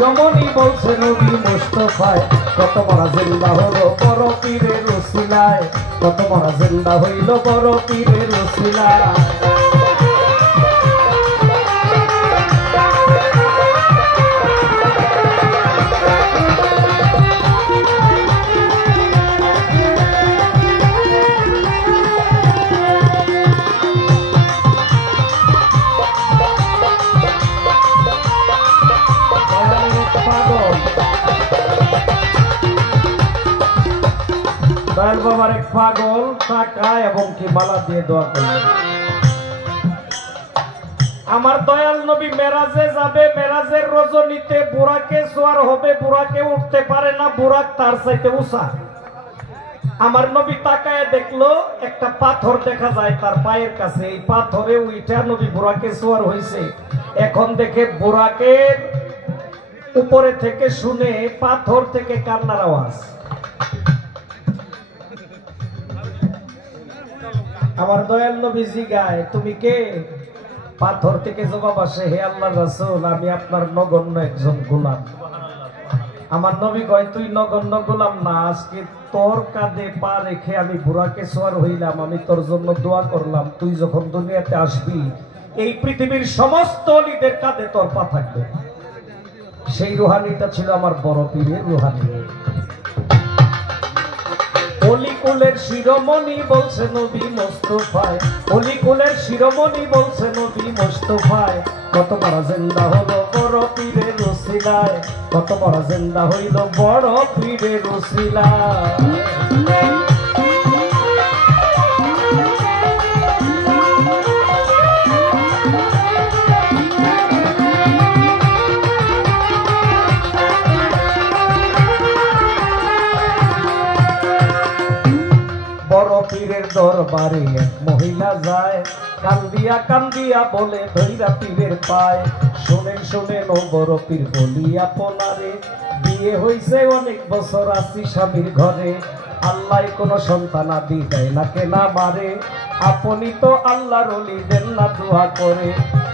শিরোমণি বলছে নবী মুস্তাফায় কত বড় জিন্দা হলো বড় পীরের উসিলায় কত বড় জিন্দা হইল বড় পীরের উসিলায় দয়াল বাবার এক পাগল টাকা এবং কি মালা দিয়ে দোয়া করলেন আমার দয়াল নবী মেরাজে যাবে মেরাজের রজনীতে বুরাকে সোয়ার হবে বুরাকে উঠতে পারে না বুরাক তার চাইতে উঁচা আমার নবী তাকায় দেখলো একটা পাথর দেখা যায় তার পায়ের কাছে এই পাথরে উইঠা নবী বুরাকে সোয়ার হইছে এখন দেখে বুরাকের উপরে থেকে শুনে পাথর থেকে কান্নার আওয়াজ আমার দয়াল নবী জিগায় তুমি কে পাথর থেকে জবাব আসে হে আল্লাহর রাসূল আমি আপনার নগণ্য একজন গোলাম আমার নবী কয় তুই নগণ্য গোলাম না আজকে তোর কাঁধে পা রেখে আমি বুরাকে সোয়ার হইলাম আমি তোর জন্য দোয়া করলাম তুই যখন দুনিয়াতে আসবি এই পৃথিবীর সমস্ত অলিদের কাঁধে তোর পা থাকবে সেই রুহানিটা ছিল আমার বড় পীরের রুহানি অলিকুলের শিরোমণি বলছে নবী মুস্তাফায় অলিকুলের শিরোমণি বলছে নবী মুস্তাফায় কত বড় জিন্দা হলো বড় পীরের উসিলায় কত বড় জিন্দা হইল বড় পীরের উসিলায় বড় পীরের দরবারে এক মহিলা যায় কান্দিয়া কান্দিয়া বলে ধৈরা পীরের পায় শুনেন শুনেন ও বড় পীর বলি আপনারে বিয়ে হইছে অনেক বছর আছি স্বামীর ঘরে আল্লাহ কোনো সন্তান আদি দেয় না কেনা মারে আপনি তো আল্লাহর ওলি দেন না দোয়া করে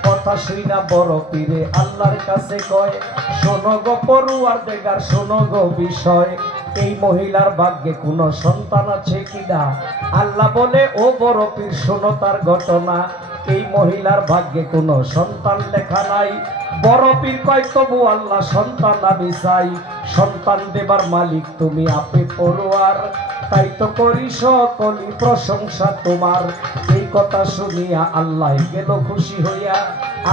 কথা শুইনা বড় পীরে আল্লাহর কাছে কয় শোনো গো পড়ুয়ার দেগার শোনো গো বিষয় এই মহিলার ভাগ্যে কোন সন্তান আছে কিনা আল্লাহ বলে ও বড় পীর শোনো তার ঘটনা এই মহিলার ভাগ্যে কোন সন্তান লেখা নাই বড় পীর কয় তবু আল্লাহ সন্তান আমি চাই সন্তান দেবার মালিক তুমি আপে পড়ুয়ার তাই তো করি সকলি প্রশংসা তোমার এই কথা শুনিয়া আল্লাহ গেল খুশি হইয়া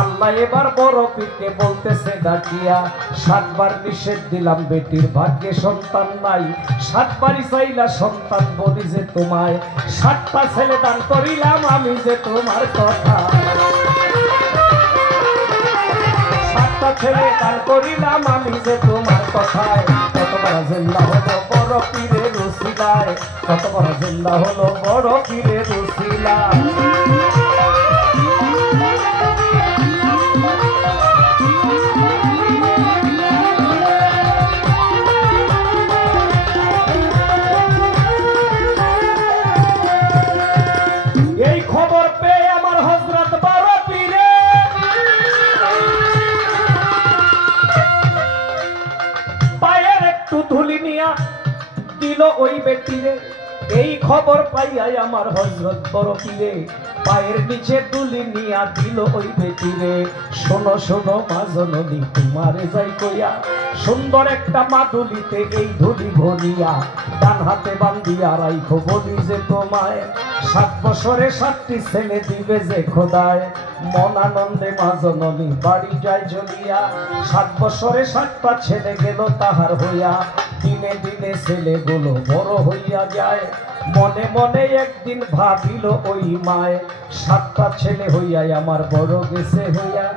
আল্লাহ এবার বড় পীরকে বলতেছে ডাকিয়া 7 বার নিষেধ দিলাম বেটির ভাগ্যে সন্তান নাই 7 বারই চাইলা সন্তান বলি যে তোমায় 7টা ছেলে দান করিলাম আমি যে তোমার কথা 7টা ছেলে দান করিলাম আমি যে তোমার কথায় কত বড় জিন্দা হলো বড় পীরের উসিলায় কত বড় জিন্দা হলো বড় পীরের উসিলায় এই খবর পেয়ে আমার হযরত বড় পীরে পায়ের একটু ধুলি নিয়া দিল ওই বেটিরে এই খবর পাইয়াই আমার হযরত বড় পীরে পায়ের নিচে ধুলি নিয়া দিল ওই বেটিরে শোনো শোনো মা জননী তোমারে যাই কইয়া সুন্দর একটা মাদুলিতে এই ধুলি ভরিয়া ডান হাতে বান্ধিয়া রাইখো বলি যে তোমায় 7 বছরে 7টি ছেলে দিবে যে খোদায় মন আনন্দে মা জননী বাড়ি যায় জ্বলিয়া 7 বছরে 7টা ছেলে গেল তাহার হইয়া দিনে দিনে ছেলেগুলো বড় হইয়া যায় মনে মনে একদিন ভাবিল ওই মায় 7টা ছেলে হইয়া আমার বড় গেছে হইয়া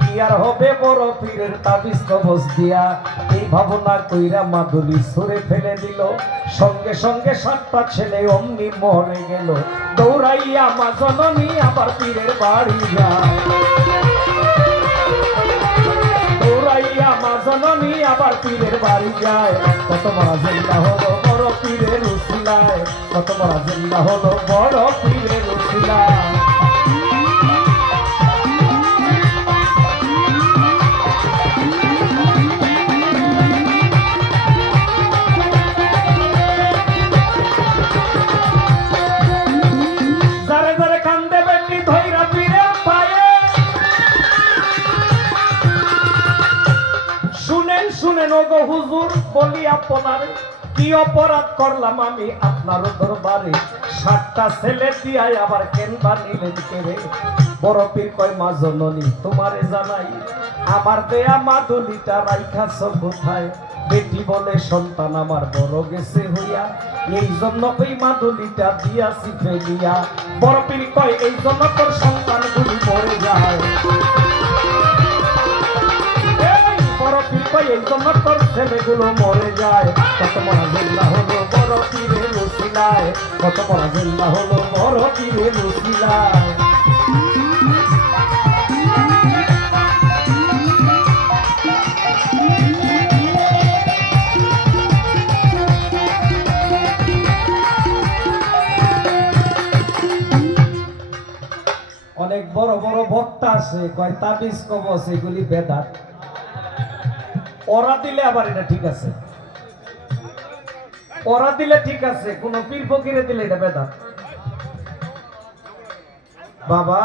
কি আর হবে বড় পীরের তাবিজ কবজ দিয়া এই ভাবনা কইরা মাদুলি ছুঁড়ে ফেলে দিল সঙ্গে সঙ্গে 7টা ছেলে অমনি মরে গেল দৌড়াইয়া মা জননী আবার পীরের বাড়ি যায় দৌড়াইয়া মা জননী আবার পীরের বাড়ি যায় কত বড় জিন্দা হলো বড় পীরের উসিলায় কত বড় জিন্দা হলো বড় পীরের উসিলায় বললেন ওগো হুজুর বলি আপনার কি অপরাধ করলাম আমি আপনার দরবারে 7টা ছেলে দিয়াই আবার কেনবা নিলেন কেড়ে বড় পীর কয় মা জননী তোমারে জানাই আমার দেয়া মাদুলিটা রাইখাছ কোথায় বেটি বলে সন্তান আমার বড় গেছে হইয়া এই জন্য ওই মাদুলিটা দিয়াছি ফেলিয়া বড় পীর কয় এই জন্য তোর সন্তানগুলি মরে যায় বড় পীর কয় এই জন্য তোর ছেলেগুলো মরে যায় কত মহাজিল্লা হলো বড় পীরের উসিলায় কত মহাজিল্লা হলো বড় পীরের উসিলায় অনেক বড় বড় বক্তা আছে কয় তাবিজ কবচ এগুলি বেদাত ওরা দিলে আবার এটা ঠিক আছে ওরা দিলে ঠিক আছে কোন পীর ফকিরে দিলে এটা বেদাত বাবা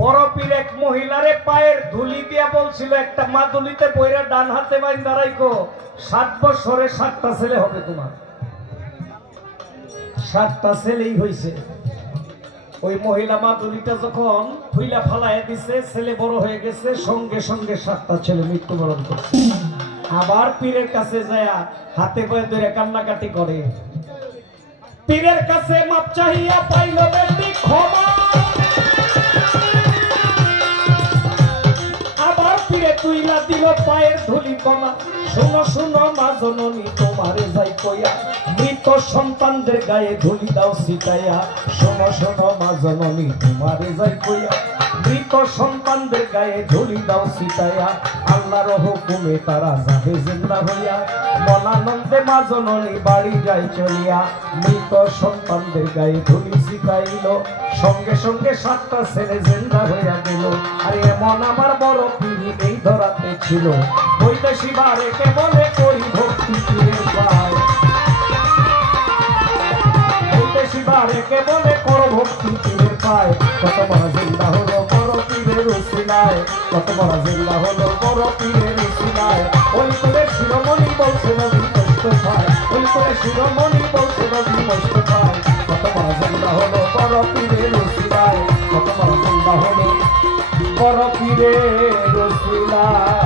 বড় পীর এক মহিলারে পায়ের ধুলি দিয়া বলছিল একটা মাদুলিতে বইরা ডান হাতে বাইন দাঁড়াইকো 7 বছরে 7টা ছেলে হবে তোমার 7টা ছেলেই হইছে ওই মহিলা মাদুলিটা যখন ফুইলা ফালায় দিছে ছেলে বড় হয়ে গেছে সঙ্গে সঙ্গে 7টা ছেলে মৃত্যুবরণ করছে আবার পীরের কাছে যায় হাতে পায়ে ধরে কান্নাকাটি করে পীরের কাছে মাপ চাহিয়া পাইল বেটি ক্ষমা আবার পীরে তুইলা দিল পায়ের ধুলি কণা শোনো শোনো মা জননী তোমারে যাই কইয়া মৃত সন্তানদের গায়ে ধুলি দাও ছিটাইয়া শোনো শোনো মা জননী তোমারে যাই কইয়া মৃত সন্তানদের গায়ে ধুলি দাও ছিটাইয়া আল্লাহর হুকুমে তারা যাবে জিন্দা হইয়া মনানন্দে মা জননী বাড়ি যায় চলিয়া মৃত সন্তানদের গায়ে ধুলি ছিটাইল সঙ্গে সঙ্গে 7টা ছেলে জিন্দা হইয়া গেল আরে এমন আমার বড় পীর এই ধরাতে ছিল বৈদেশি বারে কে বলে করি ভক্তি পীরের পায় বৈদেশি বারে কে বলে করো ভক্তি পীরের পায় কত বড় জিন্দা হলো বড় পীরের উসিলায় কত বড় জিন্দা হলো বড় পীরের উসিলায় ওই করে শিরোমণি বলছে নবী কষ্ট পায় ওই করে শিরোমণি বলছে নবী কষ্ট পায় কত বড় জিন্দা হলো বড় পীরের উসিলায় কত বড় জিন্দা হলো বড় পীরের উসিলায়